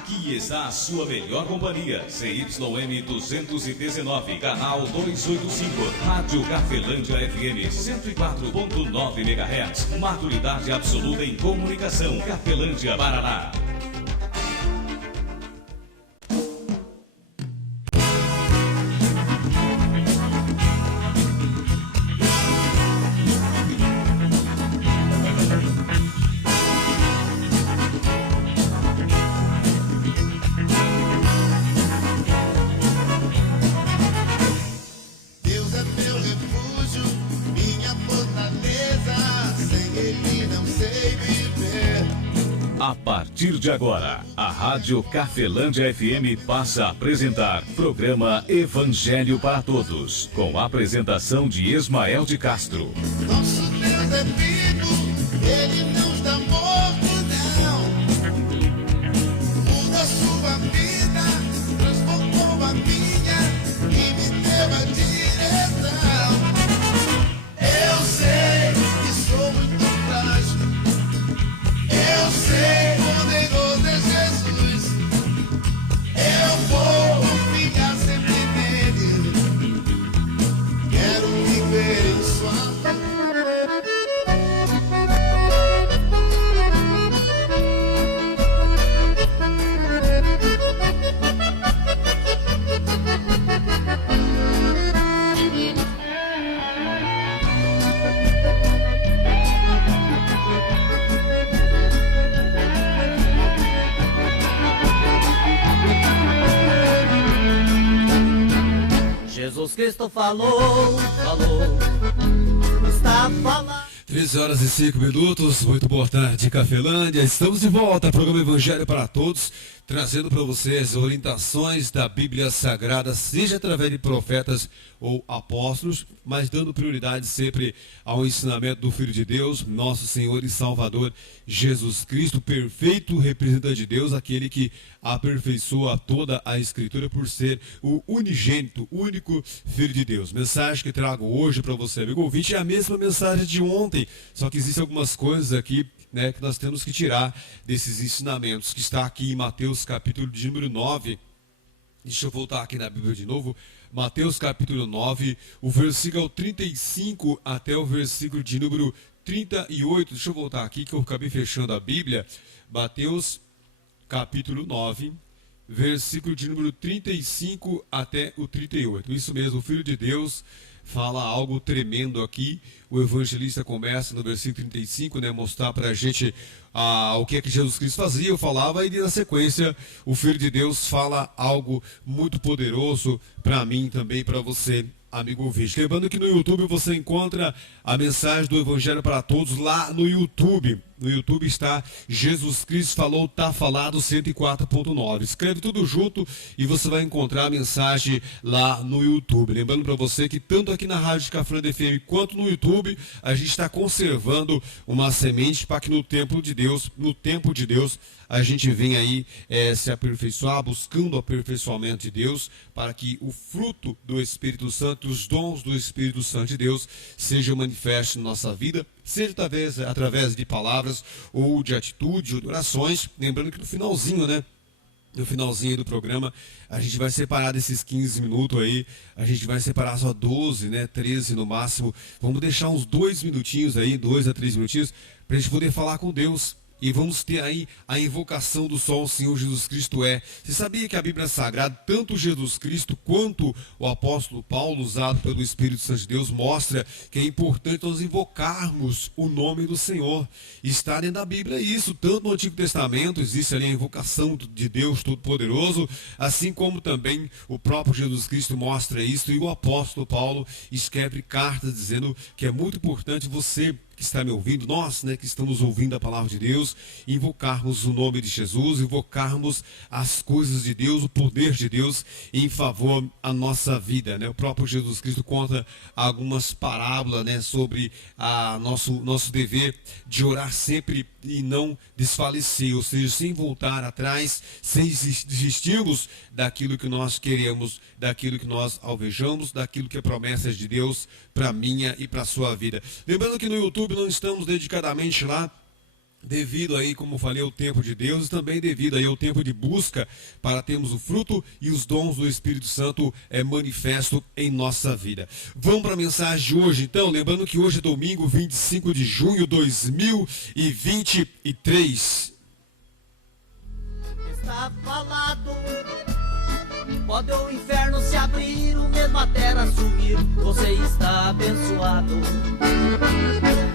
Aqui está a sua melhor companhia, CYM 219, canal 285, Rádio Cafelândia FM 104.9 MHz, maturidade absoluta em comunicação, Cafelândia, Paraná. A partir de agora, a Rádio Cafelândia FM passa a apresentar programa Evangelho para Todos, com a apresentação de Ismael de Castro. Nosso Deus é vivo, Ele não está morto, não. Muda sua vida, transformou a minha e me deu a direção. Eu sei que sou muito frágil. Eu sei, poderoso é Jesus. Eu vou confiar sempre nele. Quero viver em sua Jesus Cristo falou, está falando. 13 horas e 5 minutos, muito boa tarde, Cafelândia. Estamos de volta ao programa Evangelho para Todos, trazendo para vocês orientações da Bíblia Sagrada, seja através de profetas ou apóstolos, mas dando prioridade sempre ao ensinamento do Filho de Deus, nosso Senhor e Salvador Jesus Cristo, perfeito representante de Deus, aquele que aperfeiçoa toda a Escritura por ser o unigênito, único Filho de Deus. Mensagem que trago hoje para você, amigo ouvinte, é a mesma mensagem de ontem, só que existem algumas coisas aqui, né, que nós temos que tirar desses ensinamentos, que está aqui em Mateus capítulo de número 9. Deixa eu voltar aqui na Bíblia de novo. Mateus capítulo 9, o versículo 35 até o versículo de número 38. Deixa eu voltar aqui que eu acabei fechando a Bíblia. Mateus capítulo 9, versículo de número 35 até o 38. Isso mesmo, o Filho de Deus fala algo tremendo aqui. O evangelista começa no versículo 35, né, mostrar para a gente o que é que Jesus Cristo fazia, eu falava, e na sequência o Filho de Deus fala algo muito poderoso para mim também, para você, amigo ouvinte. Lembrando que no YouTube você encontra a mensagem do Evangelho para Todos lá no YouTube. No YouTube está Jesus Cristo Falou, Tá Falado 104.9. Escreve tudo junto e você vai encontrar a mensagem lá no YouTube. Lembrando para você que tanto aqui na Rádio Cafelândia FM quanto no YouTube, a gente está conservando uma semente para que no tempo de Deus, a gente venha aí se aperfeiçoar, buscando o aperfeiçoamento de Deus, para que o fruto do Espírito Santo, os dons do Espírito Santo de Deus, sejam manifestos na nossa vida, seja através de palavras ou de atitude ou de orações. Lembrando que no finalzinho, né? No finalzinho do programa, a gente vai separar desses 15 minutos aí, a gente vai separar só 12, né? 13 no máximo. Vamos deixar uns 2 minutinhos aí, 2 a 3 minutinhos, para a gente poder falar com Deus. E vamos ter aí a invocação do só o Senhor Jesus Cristo é. Você sabia que a Bíblia Sagrada, tanto Jesus Cristo quanto o apóstolo Paulo, usado pelo Espírito Santo de Deus, mostra que é importante nós invocarmos o nome do Senhor. Está dentro da Bíblia isso, tanto no Antigo Testamento existe ali a invocação de Deus Todo-Poderoso, assim como também o próprio Jesus Cristo mostra isso, e o apóstolo Paulo escreve cartas dizendo que é muito importante você que está me ouvindo, nós, né, que estamos ouvindo a palavra de Deus, invocarmos o nome de Jesus, invocarmos as coisas de Deus, o poder de Deus em favor da nossa vida, né? O próprio Jesus Cristo conta algumas parábolas, né, sobre nosso dever de orar sempre e não desfalecer, ou seja, sem voltar atrás, sem desistirmos daquilo que nós queremos, daquilo que nós alvejamos, daquilo que é promessa de Deus para a minha e para a sua vida. Lembrando que no YouTube não estamos dedicadamente lá devido aí, como eu falei, ao tempo de Deus, e também devido aí ao tempo de busca para termos o fruto e os dons do Espírito Santo manifesto em nossa vida. Vamos para a mensagem de hoje, então, lembrando que hoje é domingo, 25 de junho de 2023. Está falado. Pode o inferno se abrir, o mesmo a terra sumir, você está abençoado.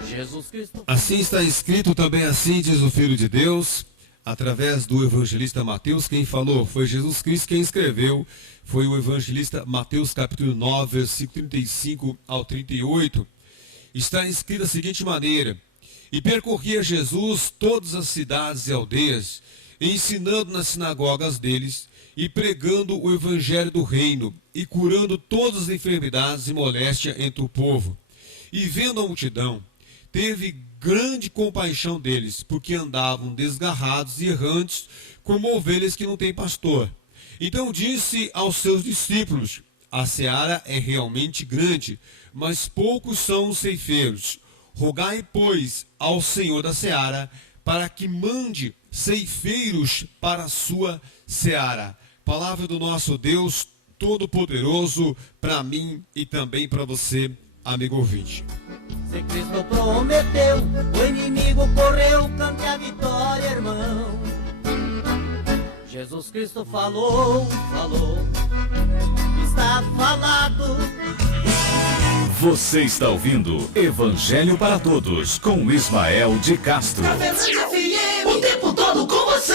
Jesus Cristo. Assim está escrito, também assim diz o Filho de Deus, através do evangelista Mateus. Quem falou foi Jesus Cristo, quem escreveu foi o evangelista Mateus, capítulo 9, versículo 35 ao 38. Está escrito da seguinte maneira: e percorria Jesus todas as cidades e aldeias, ensinando nas sinagogas deles, e pregando o evangelho do reino, e curando todas as enfermidades e moléstia entre o povo. E vendo a multidão, teve grande compaixão deles, porque andavam desgarrados e errantes, como ovelhas que não têm pastor. Então disse aos seus discípulos: a seara é realmente grande, mas poucos são os ceifeiros. Rogai, pois, ao Senhor da seara, para que mande ceifeiros para a sua seara. Palavra do nosso Deus Todo-Poderoso para mim e também para você, amigo ouvinte. Se Cristo prometeu, o inimigo correu, cante a vitória, irmão. Jesus Cristo falou, está falado. Você está ouvindo Evangelho para Todos com Ismael de Castro. Cafelândia FM, o tempo todo com você.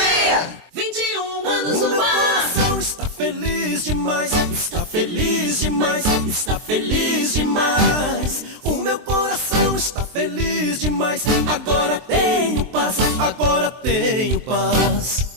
21 anos no ar. Está feliz demais, está feliz demais, está feliz demais. O meu coração está feliz demais. Agora tenho paz, agora tenho paz.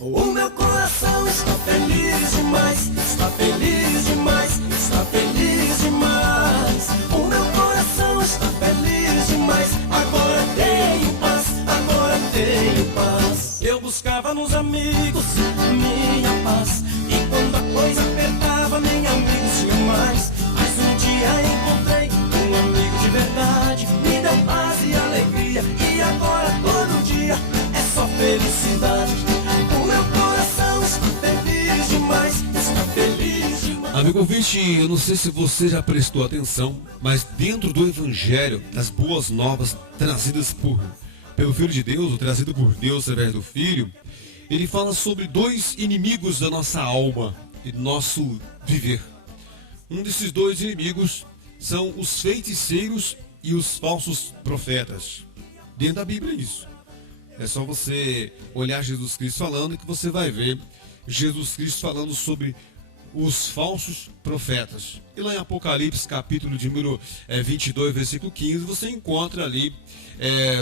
O meu coração está feliz demais, está feliz demais, está feliz demais. O meu coração está feliz demais. Agora tenho paz, agora tenho paz. Eu buscava nos amigos minha paz, e quando a coisa apertava, nem amigos tinha mais. Mas um dia encontrei um amigo de verdade, me deu paz e alegria, e agora todo dia é só felicidade. O meu coração está feliz demais, está feliz demais. Amigo ouvinte, eu não sei se você já prestou atenção, mas dentro do Evangelho, das boas novas trazidas pelo Filho de Deus, ou trazido por Deus através do Filho, ele fala sobre dois inimigos da nossa alma e do nosso viver. Um desses dois inimigos são os feiticeiros e os falsos profetas. Dentro da Bíblia é isso. É só você olhar Jesus Cristo falando que você vai ver Jesus Cristo falando sobre os falsos profetas. E lá em Apocalipse, capítulo de número 22, versículo 15, você encontra ali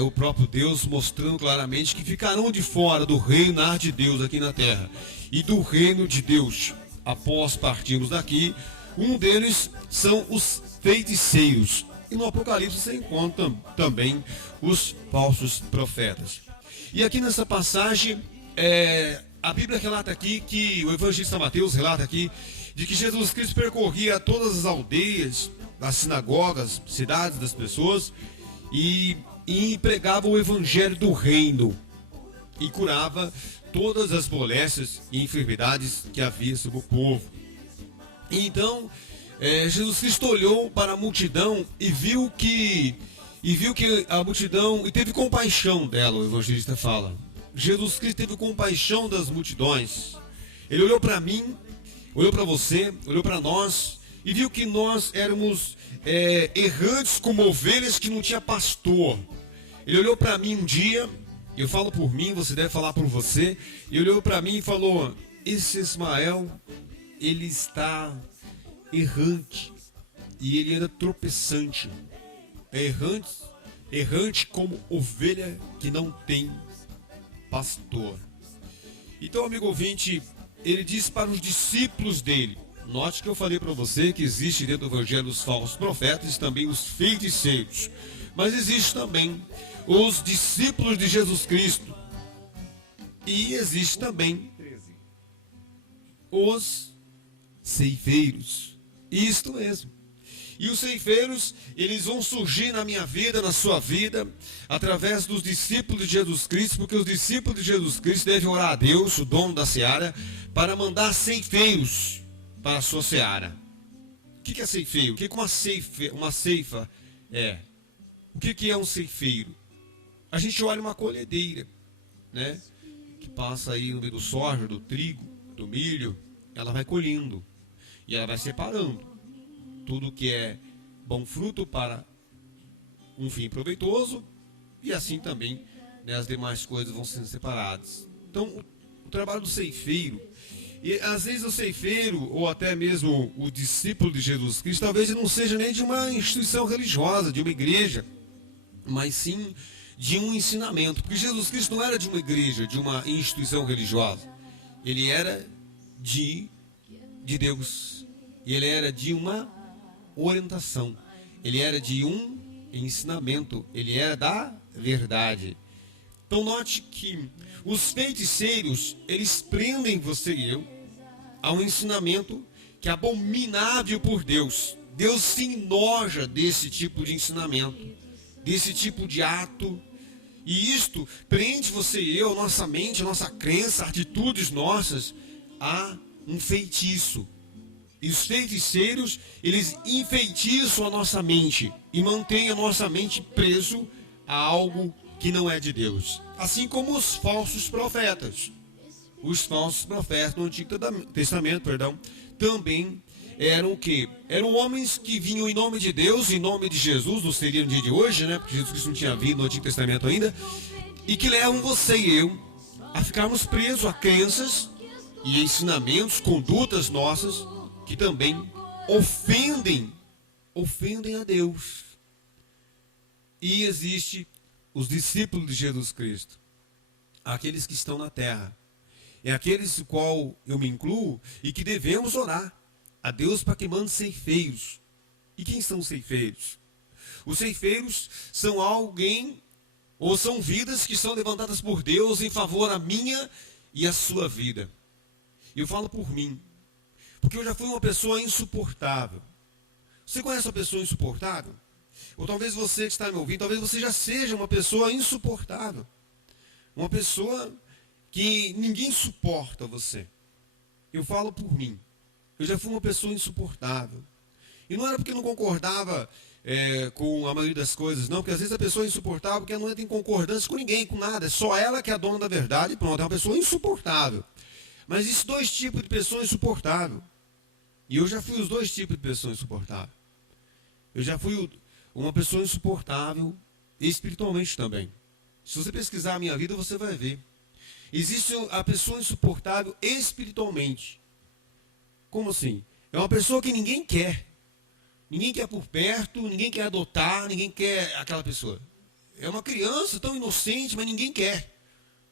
o próprio Deus mostrando claramente que ficarão de fora do reinar de Deus aqui na terra. E do reino de Deus, após partirmos daqui, um deles são os feiticeiros. E no Apocalipse você encontra também os falsos profetas. E aqui nessa passagem, a Bíblia relata aqui que, o evangelista Mateus relata aqui, de que Jesus Cristo percorria todas as aldeias, as sinagogas, cidades das pessoas, e pregava o evangelho do reino, e curava todas as moléstias e enfermidades que havia sobre o povo. E então, Jesus Cristo olhou para a multidão e viu que a multidão, e teve compaixão dela, o evangelista fala. Jesus Cristo teve compaixão das multidões. Ele olhou para mim, olhou para você, olhou para nós, e viu que nós éramos errantes como ovelhas que não tinha pastor. Ele olhou para mim um dia, eu falo por mim, você deve falar por você, e olhou para mim e falou: esse Ismael, ele está errante, e ele era tropeçante. Errante como ovelha que não tem pastor. Então, amigo ouvinte, ele diz para os discípulos dele, note que eu falei para você que existe dentro do evangelho os falsos profetas e também os feiticeiros, mas existe também os discípulos de Jesus Cristo. E existe também os ceifeiros. Isto mesmo. E os ceifeiros, eles vão surgir na minha vida, na sua vida, através dos discípulos de Jesus Cristo, porque os discípulos de Jesus Cristo devem orar a Deus, o dono da seara, para mandar ceifeiros para a sua seara. O que é ceifeiro? O que uma ceifa é? O que é um ceifeiro? A gente olha uma colhedeira, né? Que passa aí no meio do soja, do trigo, do milho, ela vai colhendo e ela vai separando tudo que é bom fruto para um fim proveitoso, e assim também, né, as demais coisas vão sendo separadas. Então, o trabalho do ceifeiro, e às vezes o ceifeiro, ou até mesmo o discípulo de Jesus Cristo, talvez não seja nem de uma instituição religiosa, de uma igreja, mas sim de um ensinamento, porque Jesus Cristo não era de uma igreja, de uma instituição religiosa, ele era de Deus, e ele era de uma orientação, ele era de um ensinamento, ele era da verdade. Então note que os feiticeiros, eles prendem você e eu a um ensinamento que é abominável por Deus. Deus se enoja desse tipo de ensinamento, desse tipo de ato, e isto prende você e eu, nossa mente, nossa crença, atitudes nossas, a um feitiço. E os feiticeiros, eles enfeitiçam a nossa mente e mantêm a nossa mente preso a algo que não é de Deus. Assim como os falsos profetas. Os falsos profetas no Antigo Testamento, também eram o quê? Eram homens que vinham em nome de Deus, em nome de Jesus, não seria no dia de hoje, né? Porque Jesus Cristo não tinha vindo no Antigo Testamento ainda, e que levam você e eu a ficarmos presos a crenças e ensinamentos, condutas nossas, que também ofendem a Deus. E existe os discípulos de Jesus Cristo, aqueles que estão na terra, é aqueles do qual eu me incluo, e que devemos orar a Deus para que mande ceifeiros. E quem são os ceifeiros? Os ceifeiros são alguém, ou são vidas que são levantadas por Deus em favor a minha e a sua vida. Eu falo por mim, porque eu já fui uma pessoa insuportável. Você conhece uma pessoa insuportável? Ou talvez você que está me ouvindo, talvez você já seja uma pessoa insuportável. Uma pessoa que ninguém suporta você. Eu falo por mim. Eu já fui uma pessoa insuportável. E não era porque eu não concordava com a maioria das coisas, não. Porque às vezes a pessoa é insuportável porque ela não entra em concordância com ninguém, com nada. É só ela que é a dona da verdade e pronto. É uma pessoa insuportável. Mas existem dois tipos de pessoa insuportável. E eu já fui os dois tipos de pessoa insuportável. Eu já fui uma pessoa insuportável espiritualmente também. Se você pesquisar a minha vida, você vai ver. Existe a pessoa insuportável espiritualmente. Como assim? É uma pessoa que ninguém quer. Ninguém quer por perto, ninguém quer adotar, ninguém quer aquela pessoa. É uma criança tão inocente, mas ninguém quer.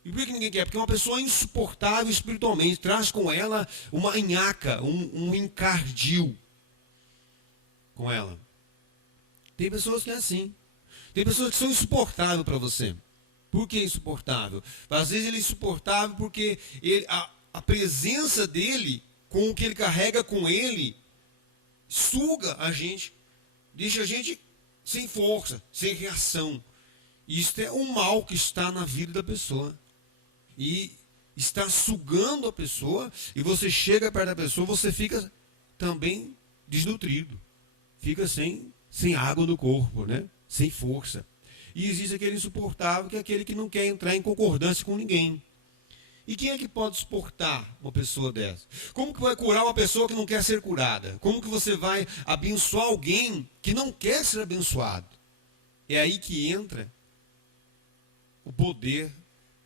E por que ninguém quer? Porque é uma pessoa insuportável espiritualmente. Traz com ela uma nhaca, um encardil com ela. Tem pessoas que é assim. Tem pessoas que são insuportáveis para você. Por que insuportável? Às vezes ele é insuportável porque a presença dele, com o que ele carrega com ele, suga a gente, deixa a gente sem força, sem reação. Isto é um mal que está na vida da pessoa. E está sugando a pessoa, e você chega perto da pessoa, você fica também desnutrido. Fica sem água no corpo, né? Sem força. E existe aquele insuportável, que é aquele que não quer entrar em concordância com ninguém. E quem é que pode suportar uma pessoa dessa? Como que vai curar uma pessoa que não quer ser curada? Como que você vai abençoar alguém que não quer ser abençoado? É aí que entra o poder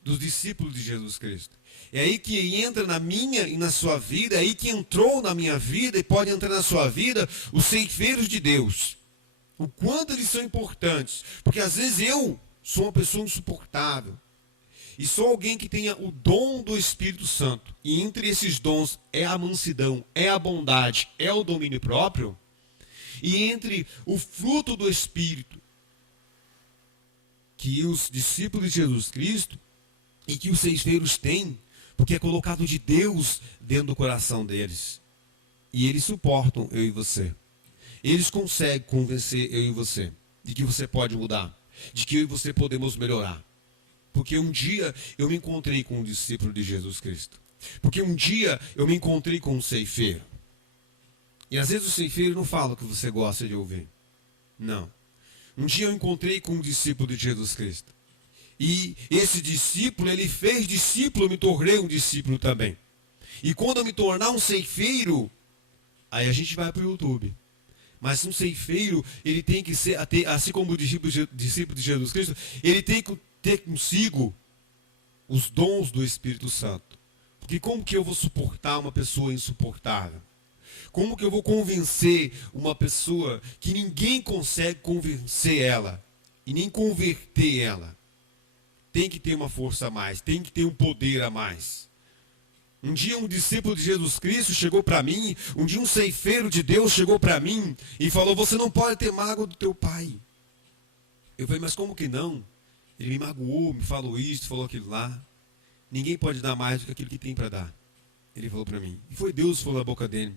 dos discípulos de Jesus Cristo. É aí que entra na minha e na sua vida, é aí que entrou na minha vida e pode entrar na sua vida os ceifeiros de Deus. O quanto eles são importantes. Porque às vezes eu sou uma pessoa insuportável. E sou alguém que tenha o dom do Espírito Santo. E entre esses dons é a mansidão, é a bondade, é o domínio próprio. E entre o fruto do Espírito, que os discípulos de Jesus Cristo e que os ceifeiros têm, porque é colocado de Deus dentro do coração deles. E eles suportam eu e você. Eles conseguem convencer eu e você de que você pode mudar, de que eu e você podemos melhorar. Porque um dia eu me encontrei com um discípulo de Jesus Cristo. Porque um dia eu me encontrei com um ceifeiro. E às vezes o ceifeiro não fala o que você gosta de ouvir. Não. Um dia eu encontrei com um discípulo de Jesus Cristo. E esse discípulo, ele fez discípulo, eu me tornei um discípulo também. E quando eu me tornar um ceifeiro, aí a gente vai para o YouTube. Mas um ceifeiro, ele tem que ser, assim como o discípulo de Jesus Cristo, ele tem que ter consigo os dons do Espírito Santo. Porque como que eu vou suportar uma pessoa insuportável? Como que eu vou convencer uma pessoa que ninguém consegue convencer ela e nem converter ela? Tem que ter uma força a mais, tem que ter um poder a mais. Um dia um discípulo de Jesus Cristo chegou para mim, um dia um ceifeiro de Deus chegou para mim e falou: você não pode ter mágoa do teu pai. Eu falei: mas como que não? Ele me magoou, me falou isso, falou aquilo lá. Ninguém pode dar mais do que aquilo que tem para dar. Ele falou para mim. E foi Deus que falou na boca dele.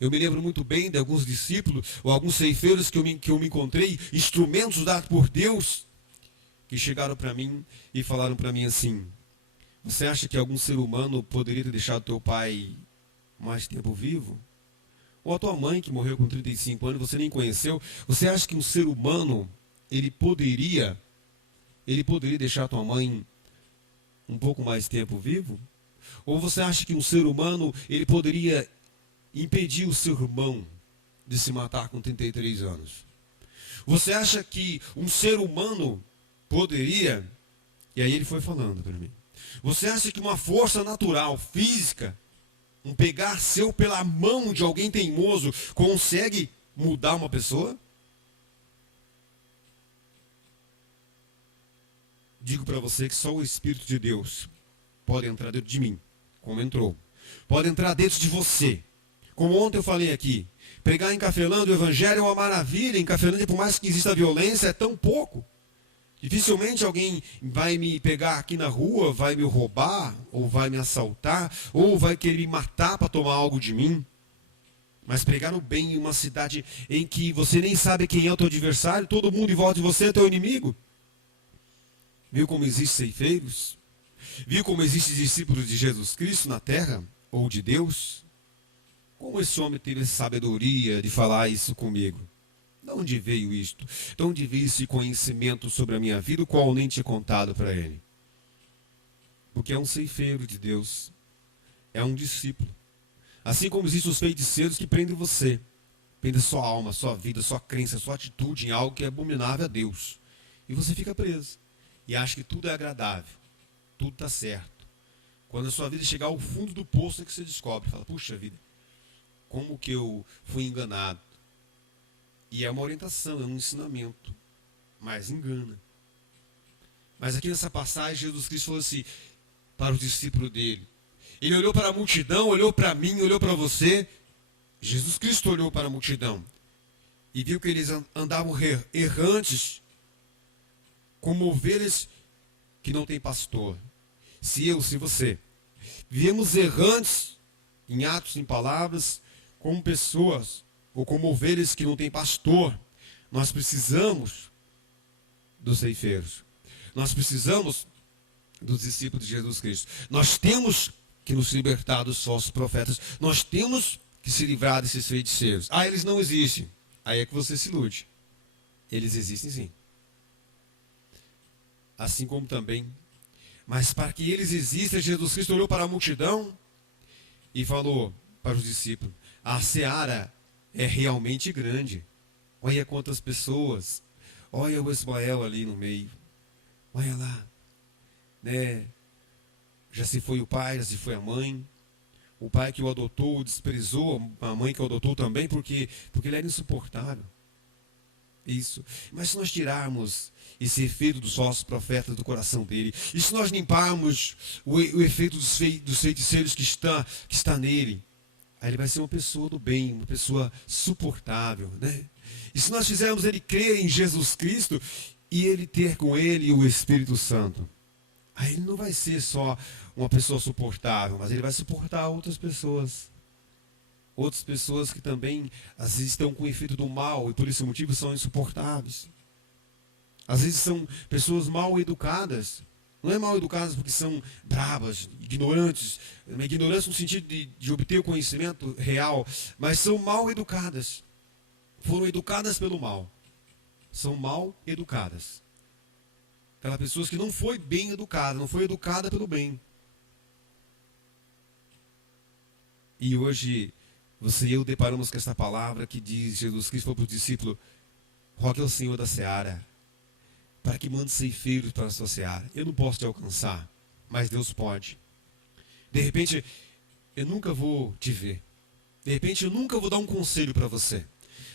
Eu me lembro muito bem de alguns discípulos, ou alguns ceifeiros que eu me encontrei, instrumentos dados por Deus, que chegaram para mim e falaram para mim assim: você acha que algum ser humano poderia ter deixado teu pai mais tempo vivo? Ou a tua mãe, que morreu com 35 anos, você nem conheceu, você acha que um ser humano, ele poderia deixar tua mãe um pouco mais tempo vivo? Ou você acha que um ser humano, ele poderia impedir o seu irmão de se matar com 33 anos? Você acha que um ser humano poderia... E aí ele foi falando para mim. Você acha que uma força natural, física, um pegar seu pela mão de alguém teimoso, consegue mudar uma pessoa? Digo para você que só o Espírito de Deus pode entrar dentro de mim, como entrou. Pode entrar dentro de você. Como ontem eu falei aqui, pregar em Cafelândia o Evangelho é uma maravilha. Em Cafelândia, por mais que exista violência, é tão pouco. Dificilmente alguém vai me pegar aqui na rua, vai me roubar, ou vai me assaltar, ou vai querer me matar para tomar algo de mim. Mas pregar o bem em uma cidade em que você nem sabe quem é o teu adversário, todo mundo em volta de você é teu inimigo. Viu como existem ceifeiros? Viu como existem discípulos de Jesus Cristo na terra? Ou de Deus? Como esse homem teve essa sabedoria de falar isso comigo? De onde veio isto? De onde veio esse conhecimento sobre a minha vida, o qual eu nem tinha contado para ele? Porque é um ceifeiro de Deus. É um discípulo. Assim como existem os feiticeiros que prendem você. Prendem sua alma, sua vida, sua crença, sua atitude em algo que é abominável a Deus. E você fica preso. E acha que tudo é agradável. Tudo está certo. Quando a sua vida chegar ao fundo do poço é que você descobre. Fala: puxa vida, como que eu fui enganado? E é uma orientação, é um ensinamento. Mas engana. Mas aqui nessa passagem, Jesus Cristo falou assim para os discípulos dele. Ele olhou para a multidão, olhou para mim, olhou para você. Jesus Cristo olhou para a multidão. E viu que eles andavam errantes, como ovelhas que não tem pastor. Se eu, se você, vivemos errantes em atos, em palavras, como pessoas, ou como ovelhas que não têm pastor, nós precisamos dos ceifeiros. Nós precisamos dos discípulos de Jesus Cristo. Nós temos que nos libertar dos falsos profetas. Nós temos que se livrar desses feiticeiros. Ah, eles não existem. Aí é que você se ilude. Eles existem sim. Assim como também. Mas para que eles existam, Jesus Cristo olhou para a multidão e falou para os discípulos: a seara é realmente grande. Olha quantas pessoas. Olha o Ismael ali no meio. Olha lá. Né? Já se foi o pai, já se foi a mãe. O pai que o adotou, o desprezou. A mãe que o adotou também, porque ele era insuportável. Isso. Mas se nós tirarmos esse efeito dos falsos profetas do coração dele, e se nós limparmos o efeito dos feiticeiros que está nele, aí ele vai ser uma pessoa do bem, uma pessoa suportável, né? E se nós fizermos ele crer em Jesus Cristo e ele ter com ele o Espírito Santo, Aí ele não vai ser só uma pessoa suportável, mas ele vai suportar outras pessoas. Outras pessoas que também, às vezes, estão com o efeito do mal e por esse motivo são insuportáveis. Às vezes são pessoas mal educadas. Não é mal educadas porque são bravas, ignorantes, ignorância no sentido de obter o conhecimento real, mas são mal educadas. Foram educadas pelo mal. São mal educadas. Aquelas pessoas que não foi bem educada, não foi educada pelo bem. E hoje, você e eu deparamos com essa palavra que diz, Jesus Cristo falou para o discípulo, rogue ao Senhor da seara, para que mande ceifeiros para a sua seara. Eu não posso te alcançar, mas Deus pode. De repente, eu nunca vou te ver. De repente, eu nunca vou dar um conselho para você.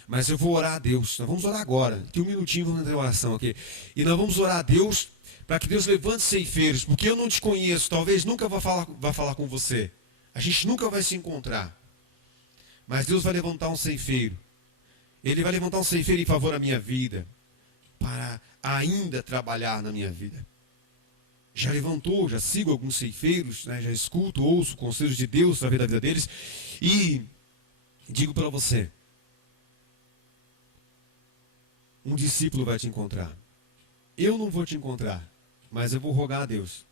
Mas eu vou orar a Deus. Nós vamos orar agora. Tem um minutinho, vamos entrar em oração aqui. E nós vamos orar a Deus para que Deus levante ceifeiros. Porque eu não te conheço, talvez nunca vá falar com você. A gente nunca vai se encontrar. Mas Deus vai levantar um ceifeiro. Ele vai levantar um ceifeiro em favor da minha vida. Para ainda trabalhar na minha vida. Já levantou, já sigo alguns ceifeiros, né? Já escuto, ouço conselhos de Deus através da vida deles. E digo para você, um discípulo vai te encontrar. Eu não vou te encontrar, mas eu vou rogar a Deus.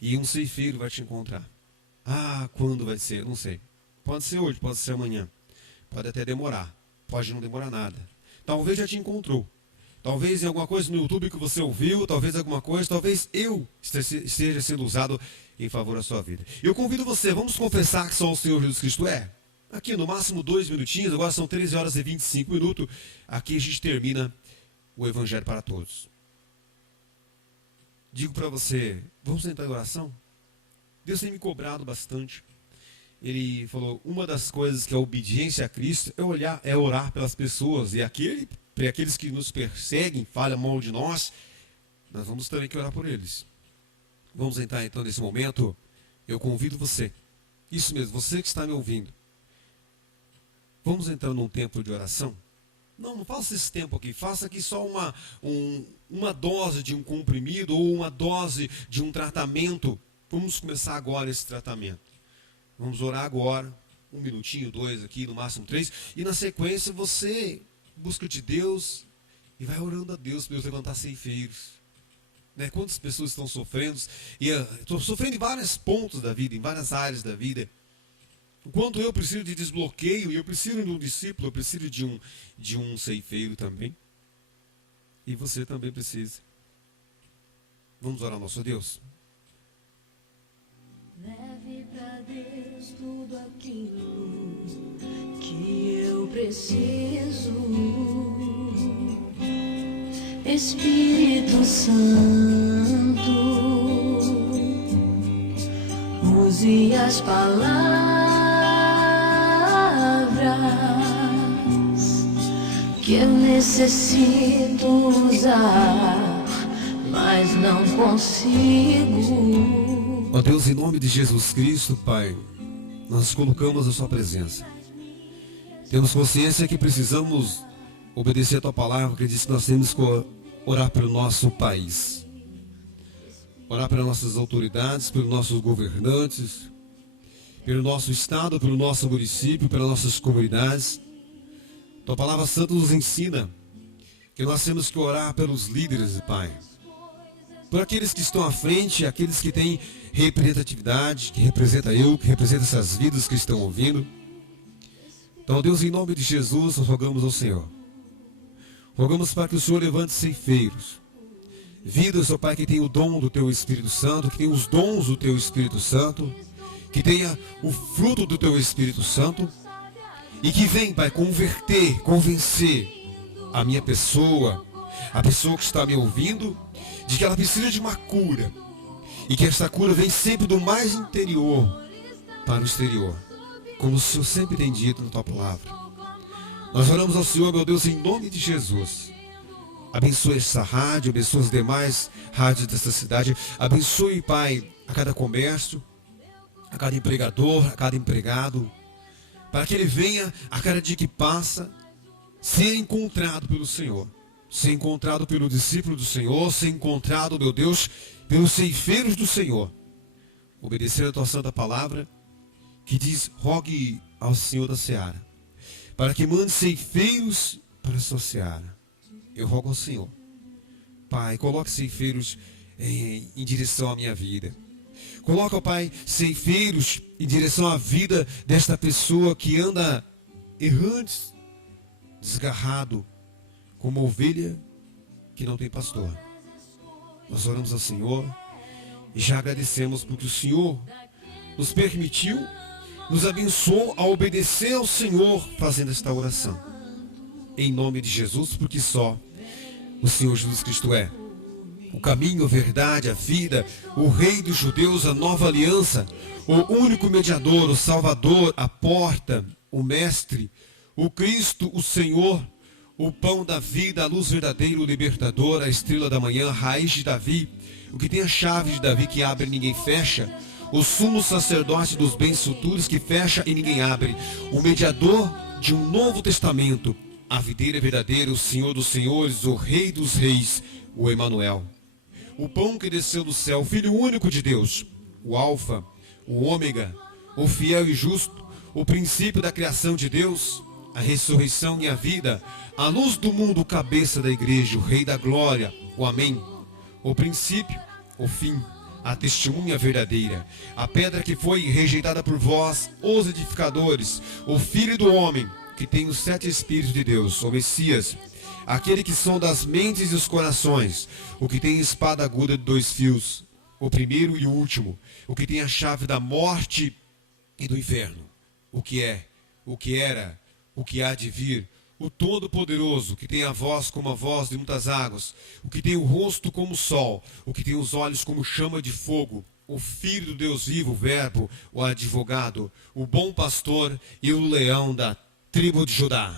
E um ceifeiro vai te encontrar. Ah, quando vai ser? Não sei. Pode ser hoje, pode ser amanhã. Pode até demorar. Pode não demorar nada. Talvez já te encontrou. Talvez em alguma coisa no YouTube que você ouviu, talvez alguma coisa, talvez eu esteja sendo usado em favor da sua vida. Eu convido você, vamos confessar que só o Senhor Jesus Cristo é. Aqui no máximo 2 minutinhos, agora são 13 horas e 25 minutos. Aqui a gente termina o Evangelho para todos. Digo para você, vamos entrar em oração? Deus tem me cobrado bastante. Ele falou, uma das coisas que é a obediência a Cristo é orar pelas pessoas. E aqueles que nos perseguem, falam mal de nós, nós vamos também que orar por eles. Vamos entrar então nesse momento. Eu convido você, isso mesmo, você que está me ouvindo. Vamos entrar num tempo de oração? Não faça esse tempo aqui, faça aqui só uma dose de um comprimido ou uma dose de um tratamento. Vamos começar agora esse tratamento. Vamos orar agora, 1 minutinho, 2 aqui, no máximo 3. E na sequência você busca de Deus e vai orando a Deus para Deus levantar ceifeiros. Né? Quantas pessoas estão sofrendo? E estão sofrendo em vários pontos da vida, em várias áreas da vida. Enquanto eu preciso de desbloqueio, eu preciso de um discípulo, eu preciso de um ceifeiro também. E você também precisa. Vamos orar ao nosso Deus. Leve pra Deus tudo aquilo que eu preciso. Espírito Santo, use as palavras que eu necessito usar, mas não consigo. Ó Deus, em nome de Jesus Cristo, Pai, nós colocamos a sua presença. Temos consciência que precisamos obedecer a tua palavra, que diz que nós temos que orar pelo nosso país. Orar pelas nossas autoridades, pelos nossos governantes, pelo nosso estado, pelo nosso município, pelas nossas comunidades. Tua palavra santa nos ensina que nós temos que orar pelos líderes, Pai. Por aqueles que estão à frente, aqueles que têm representatividade, que representa eu, que representa essas vidas que estão ouvindo. Então, Deus, em nome de Jesus, nós rogamos ao Senhor. Rogamos para que o Senhor levante ceifeiros. Vidas, ó Pai, que tem o dom do Teu Espírito Santo, que tem os dons do Teu Espírito Santo, que tenha o fruto do Teu Espírito Santo, e que vem, Pai, convencer a minha pessoa, a pessoa que está me ouvindo, de que ela precisa de uma cura. E que essa cura vem sempre do mais interior para o exterior. Como o Senhor sempre tem dito na tua palavra. Nós oramos ao Senhor, meu Deus, em nome de Jesus. Abençoe essa rádio, abençoe as demais rádios dessa cidade. Abençoe, Pai, a cada comércio, a cada empregador, a cada empregado. Para que ele venha, a cada dia que passa, ser encontrado pelo Senhor. ser encontrado pelo discípulo do Senhor, ser encontrado, meu Deus, pelos ceifeiros do Senhor. Obedecer a tua santa palavra, que diz: rogue ao Senhor da seara, para que mande ceifeiros para a sua seara. Eu rogo ao Senhor, Pai, coloque ceifeiros em direção à minha vida. Coloca, Pai, ceifeiros em direção à vida desta pessoa que anda errante, desgarrado, como ovelha que não tem pastor. Nós oramos ao Senhor e já agradecemos porque o Senhor nos permitiu, nos abençoou a obedecer ao Senhor fazendo esta oração. Em nome de Jesus, porque só o Senhor Jesus Cristo é o caminho, a verdade, a vida, o Rei dos judeus, a nova aliança, o único mediador, o Salvador, a porta, o Mestre, o Cristo, o Senhor, o pão da vida, a luz verdadeira, o libertador, a estrela da manhã, a raiz de Davi, o que tem a chave de Davi que abre e ninguém fecha, o sumo sacerdote dos bens futuros que fecha e ninguém abre, o mediador de um novo testamento, a videira verdadeira, o Senhor dos senhores, o Rei dos reis, o Emanuel. O pão que desceu do céu, o Filho único de Deus, o Alfa, o Ômega, o fiel e justo, o princípio da criação de Deus, a ressurreição e a vida, a luz do mundo, cabeça da igreja, o Rei da glória, o Amém, o princípio, o fim, a testemunha verdadeira, a pedra que foi rejeitada por vós, os edificadores, o Filho do homem, que tem os 7 Espíritos de Deus, o Messias, aquele que sonda as mentes e os corações, o que tem espada aguda de 2 fios, o primeiro e o último, o que tem a chave da morte e do inferno, o que é, o que era, o que há de vir, o Todo-Poderoso, que tem a voz como a voz de muitas águas, o que tem o rosto como o sol, o que tem os olhos como chama de fogo, o Filho do Deus vivo, o Verbo, o advogado, o bom pastor e o leão da tribo de Judá.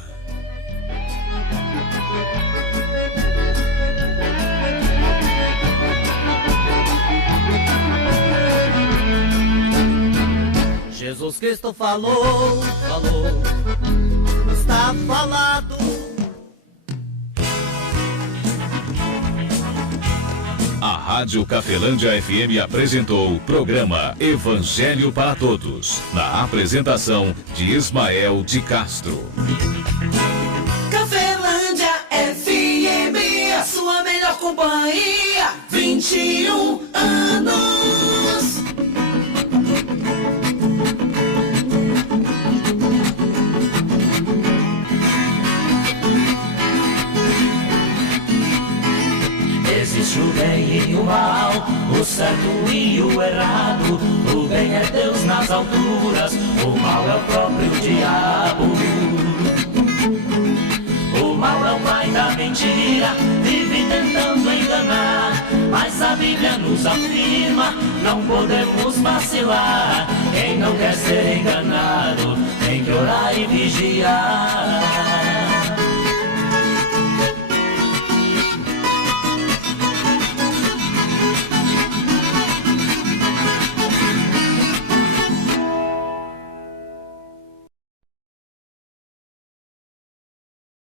Jesus Cristo falou, está falado. A Rádio Cafelândia FM apresentou o programa Evangelho para Todos, na apresentação de Ismael de Castro. Cafelândia FM, a sua melhor companhia, 21 anos. Existe o bem e o mal, o certo e o errado. O bem é Deus nas alturas, o mal é o próprio diabo. O mal é o pai da mentira, vive tentando enganar. Mas a Bíblia nos afirma, não podemos vacilar. Quem não quer ser enganado, tem que orar e vigiar.